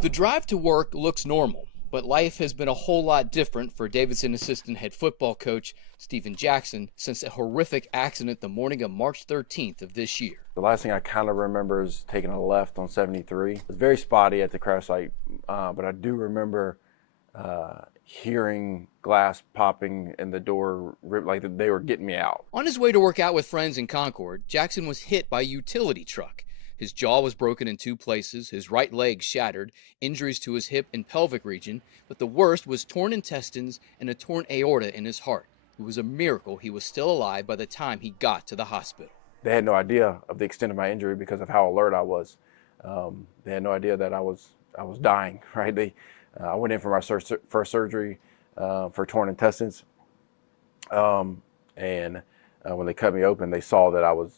The drive to work looks normal, but life has been a whole lot different for Davidson assistant head football coach Steven Jackson since a horrific accident the morning of March 13th of this year. The last thing I kind of remember is taking a left on 73. It was very spotty at the crash site, but I do remember hearing glass popping and the door like they were getting me out. On his way to work out with friends in Concord, Jackson was hit by a utility truck. His jaw was broken in 2 places, his right leg shattered, injuries to his hip and pelvic region, but the worst was torn intestines and a torn aorta in his heart. It was a miracle he was still alive by the time he got to the hospital. They had no idea of the extent of my injury because of how alert I was. They had no idea that I was dying, right? I went in for my first surgery for torn intestines, and when they cut me open, they saw that I was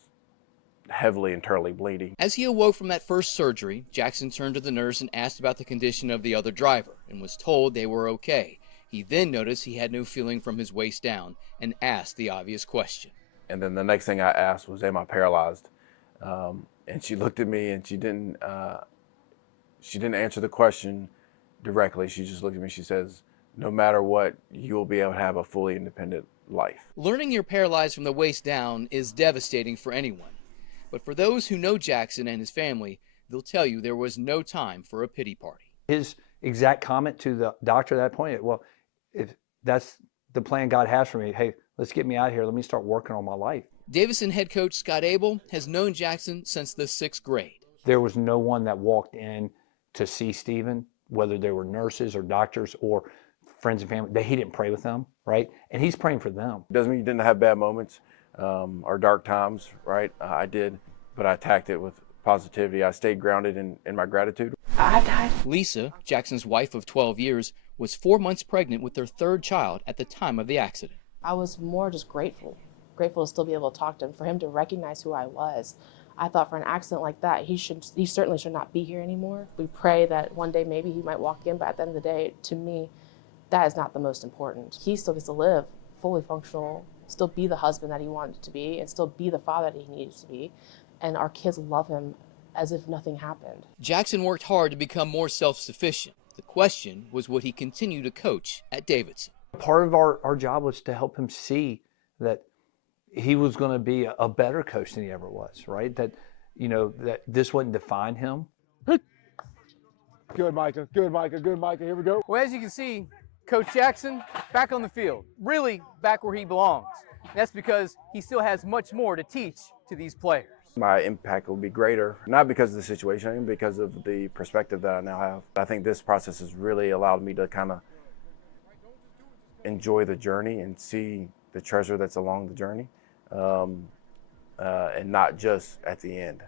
heavily internally bleeding. As he awoke from that first surgery, Jackson turned to the nurse and asked about the condition of the other driver and was told they were okay. He then noticed he had no feeling from his waist down and asked the obvious question. And then the next thing I asked was, am I paralyzed? And she looked at me and she didn't answer the question directly. She just looked at me. She says, no matter what, you will be able to have a fully independent life. Learning you're paralyzed from the waist down is devastating for anyone. But for those who know Jackson and his family, they'll tell you there was no time for a pity party. His exact comment to the doctor at that point, well, if that's the plan God has for me, hey, let's get me out of here. Let me start working on my life. Davidson head coach Scott Abel has known Jackson since the 6th grade. There was no one that walked in to see Steven, whether they were nurses or doctors or friends and family, that he didn't pray with them, right? And he's praying for them. Doesn't mean you didn't have bad moments or dark times, right? I did, but I attacked it with positivity. I stayed grounded in my gratitude. Lisa, Jackson's wife of 12 years, was 4 months pregnant with their 3rd child at the time of the accident. I was more just grateful to still be able to talk to him, for him to recognize who I was. I thought for an accident like that, he certainly should not be here anymore. We pray that one day maybe he might walk in, but at the end of the day, to me, that is not the most important. He still gets to live fully functional, still be the husband that he wanted to be, and still be the father that he needs to be. And our kids love him as if nothing happened. Jackson worked hard to become more self-sufficient. The question was, would he continue to coach at Davidson? Part of our job was to help him see that he was going to be a better coach than he ever was, right? That, that this wouldn't define him. Good, Micah. Good, Micah. Good, Micah. Here we go. Well, as you can see, Coach Jackson back on the field, really back where he belongs. That's because he still has much more to teach to these players. My impact will be greater, not because of the situation, because of the perspective that I now have. I think this process has really allowed me to kind of enjoy the journey and see the treasure that's along the journey, and not just at the end.